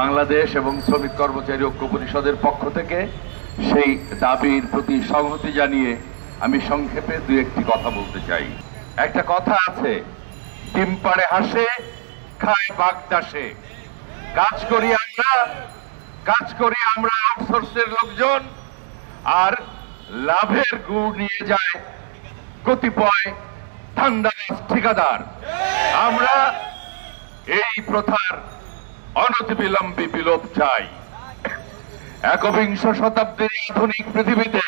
বাংলাদেশ এবং শ্রমিক কর্মচারী ঐক্য পরিষদের পক্ষ থেকে সেই দাবির প্রতি সংহতি জানিয়ে আমি সংক্ষেপে দুই একটি কথা বলতে চাই। একটা কথা আছে, ডিম পাড়ে হাসে খায় বাগদাসে। কাজ করি আমরা আউটসোর্সের লোকজন, আর লাভের গুড় নিয়ে যায় কতিপয় ধান্দাবাজ ঠিকাদার। আমরা এই প্রথার অনতিবিলম্বে বিলোপ চাই। একবিংশ শতাব্দীর আধুনিক পৃথিবীতে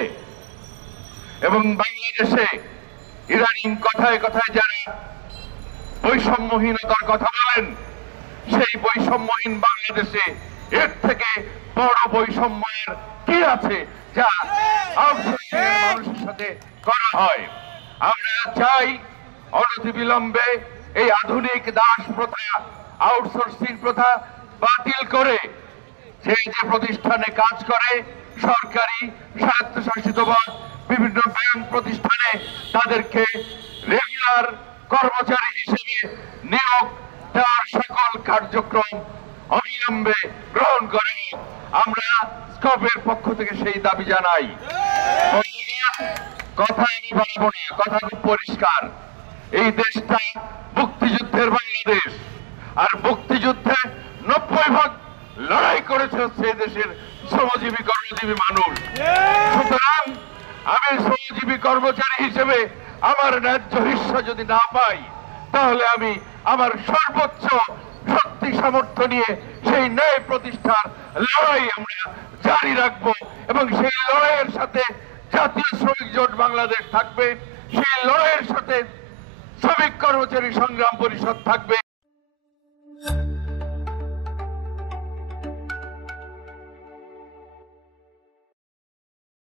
এবং বাংলাদেশে ইদানিং কথায় কথায় যারা বৈষম্যহীনতার কথা বলেন, সেই বৈষম্যহীন বাংলাদেশে এর থেকে বড় বৈষম্যের কি আছে যা আউটসোর্সিং মানুষের সাথে করা হয়। আমরা চাই অনতিবিলম্বে এই আধুনিক দাস প্রথা, আউটসোর্সিং প্রথা বাতিল করে যে যে প্রতিষ্ঠানে কাজ করে, সরকারি স্বায়ত্তশাসিত বা বিভিন্ন ব্যাংক প্রতিষ্ঠানে, তাদেরকে রেগুলার কর্মচারী হিসেবে নিয়োগ দেওয়ার সকল কার্যক্রম অবিলম্বে গ্রহণ করে। আমরা স্কপের পক্ষ থেকে সেই দাবি জানাই। কথা আমি বলবো না, কথা খুব পরিষ্কার। এই দেশটা মুক্তিযুদ্ধের বাংলাদেশ, আর মুক্তিযুদ্ধে 90% লড়াই করেছে হচ্ছে দেশের শ্রমজীবী কর্মজীবী মানুষ। সুতরাং আমি শ্রমজীবী কর্মচারী হিসেবে আমার ন্যায্য হিস্য যদি না পাই, তাহলে আমি আমার সর্বোচ্চ শক্তি সামর্থ্য নিয়ে সেই ন্যায় প্রতিষ্ঠার লড়াই আমরা জারি রাখবো, এবং সেই লড়াইয়ের সাথে জাতীয় শ্রমিক জোট বাংলাদেশ থাকবে, সেই লড়াইয়ের সাথে শ্রমিক কর্মচারী সংগ্রাম পরিষদ থাকবে।